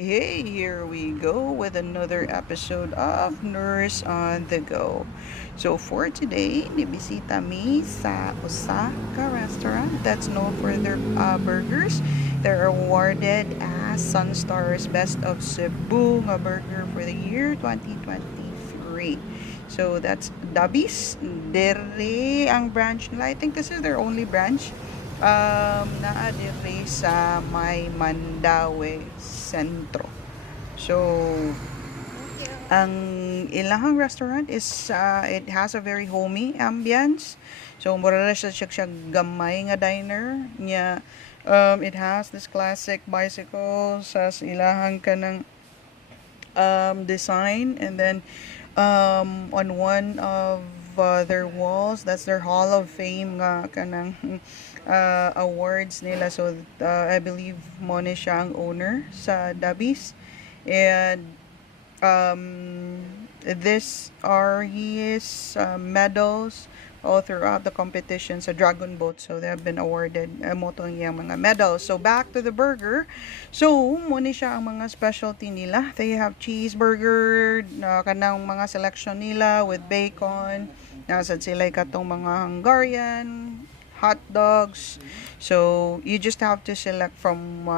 Hey, here we go with another episode of Nurse on the Go. So for today, nibisita mi sa Osaka restaurant that's known for their burgers. They're awarded as Sunstar's Best of Cebu nga burger for the year 2023. So that's Dubby's. Dere ang branch nila. I think this is their only branch. Naa diri sa may Mandaue Sentro. So, ang ilahang restaurant is it has a very homey ambience. So, mura na siya gamay nga diner niya. It has this classic bicycles as ilahang kanang design, and then on one of their walls, that's their Hall of Fame nga kanang awards nila. So I believe mo ni siya ang owner sa Dubby's, and this are his medals all throughout the competition sa Dragon Boat. So they have been awarded mo tong iyang mga medals. So back to the burger. So mo ni siya ang mga specialty nila. They have cheeseburger, kanang mga selection nila with bacon. Nasad sila katong mga Hungarian hot dogs. So you just have to select from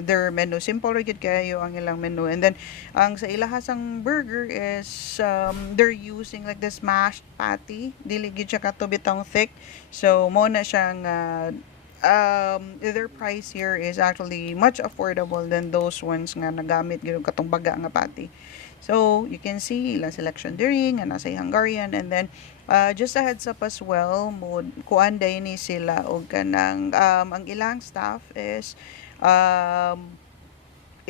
their menu. Simple ra gyud kayo ang ilang menu. And then ang sa ilahasang burger is they're using like this mashed patty. Dili gyud siya kato bitong thick. So mo na siyang their price here is actually much affordable than those ones nga nagamit gyud katong baga nga patty. So you can see ilang selection diri nga nasa Hungarian. And then just a heads up as well, kuan day ni sila og kanang ang ilang staff is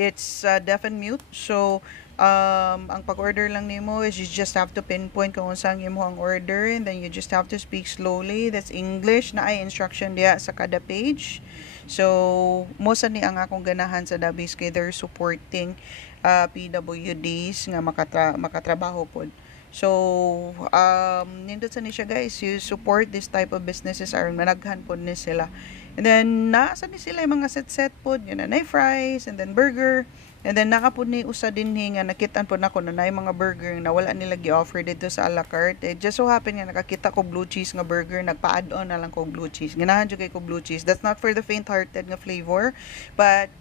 it's deaf and mute. So ang pag-order lang nimo is you just have to pinpoint kung unsang imo ang order, and then you just have to speak slowly. That's English na ay instruction diya sa kada page. So mo sa ni ang akong ganahan sa Dubby's kay they're supporting PWDs nga makatrabaho pod. So, nindot sa ni siya guys, you support this type of businesses aron managhan po ni sila. And then, nasa ni sila yung mga set-set po, yun na fries, and then burger. And then, naka po ni usa din nga nakitaan po na ko na mga burger na wala nila gi-offer dito sa a la carte. It just so happen nga nakakita ko blue cheese nga burger, nagpa-add-on na lang ko blue cheese. Ganahan jud kay ko blue cheese. That's not for the faint-hearted nga flavor, but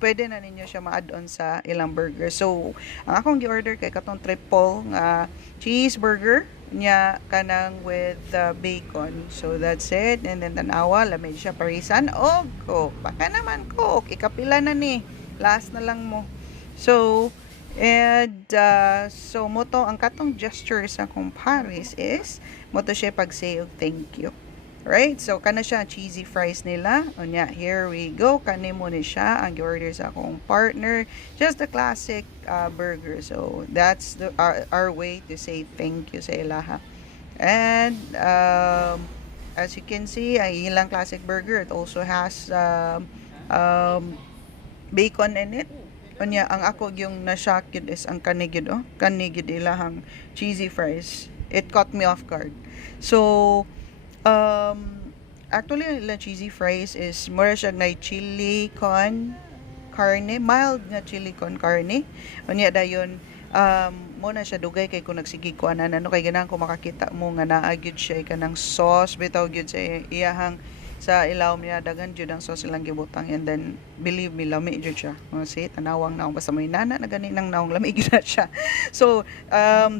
pwede na ninyo siya ma-add-on sa ilang burger. So, ang akong gi-order kay katong triple nga cheeseburger nya kanang with bacon. So, that's it. And then tanawa, lamig siya parisan. Og, coke. Baka naman coke. Ikapila na ni. Last na lang mo. So, and so mo to, ang katong gesture sa akong Paris is mo to siya pag-say og thank you. Right? So, kana siya cheesy fries nila. Onya, here we go. Kani mo ni siya ang order sa akong partner. Just the classic burger. So, that's our way to say thank you sa ilaha. And, as you can see, ay ilang classic burger. It also has bacon in it. Onya, ang ako yung na-shock yun is ang kanigid, oh. Kanigid ilahang cheesy fries. It caught me off guard. So, actually, la cheesy fries is mura siya na chili con carne, mild nga chili con carne. Unya dayon mo na siya dugay kay kung nagsigig ko anan ano kay ganahan ko makakita mo nga naa gyud siya kanang sauce bitaw gyud sa iyahang sa ilaw niya dagan jud ang sauce ilang gibutang, and then believe me lami jud siya. See, tanawang naong basta may nana na gani nang naong lami gyud na siya. So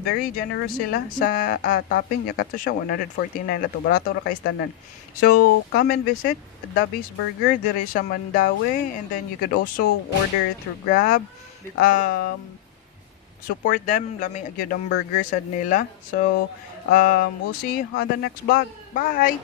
very generous sila sa topping niya kato siya 149 na to, barato ra kay tanan. So come and visit Dubby's Burger dire sa Mandaue, and then you could also order through Grab. Support them, lami gyud ang burger sad nila. So we'll see you on the next vlog. Bye.